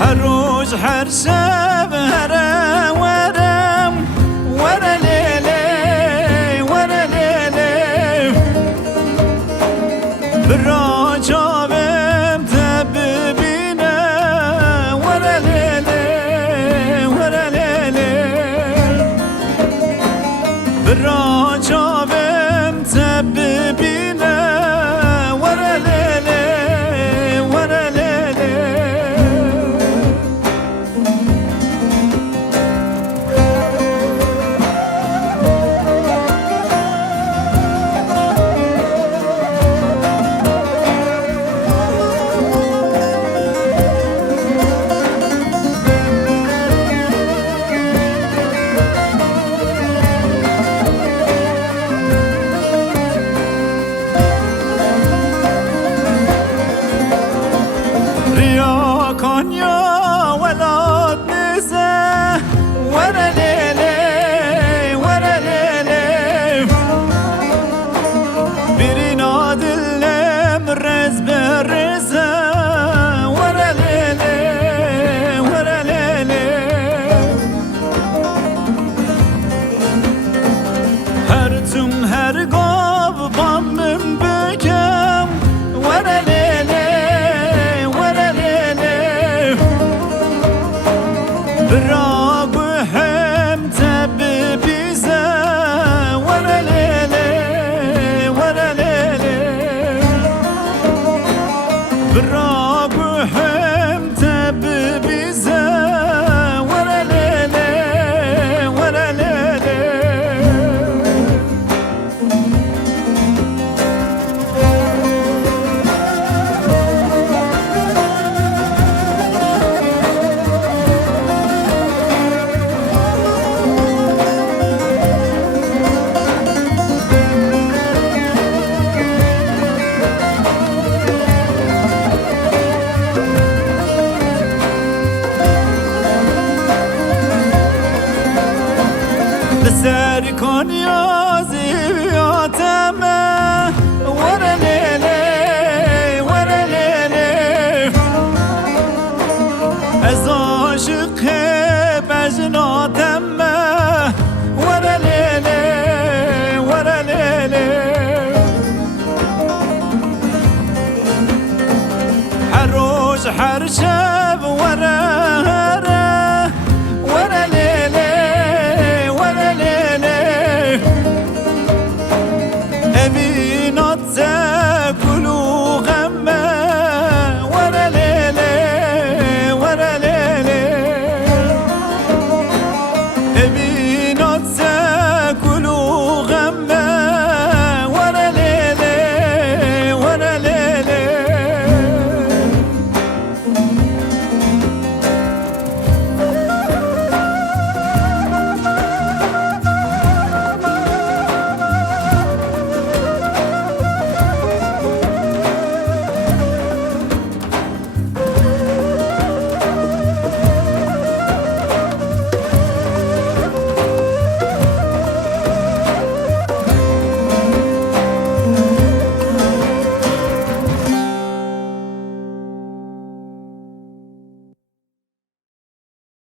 هر روز هر شب هر ورم ور لیلی ور لیلی برا جاوم تب بینه ور لیلی ور لیلی برا جاوم تب بینه ور لیلی ور لیلی كونيا ولاد نزه ورا ليلي ورا ليلي برينا دلم رز برزه ورا ليلي ورا ليلي هر تم هر قاب بامم بكم ورا ليلي براق هم تب بيزه ورا ليلي ورا ليلي براق هم تب بيزه ورا ليلي ورا ليلي لسر كونيا زياتم ورا ليلي ورا ليلي از عاشق بجناتم ورا ليلي ورا ليلي هر روز هر شب ورا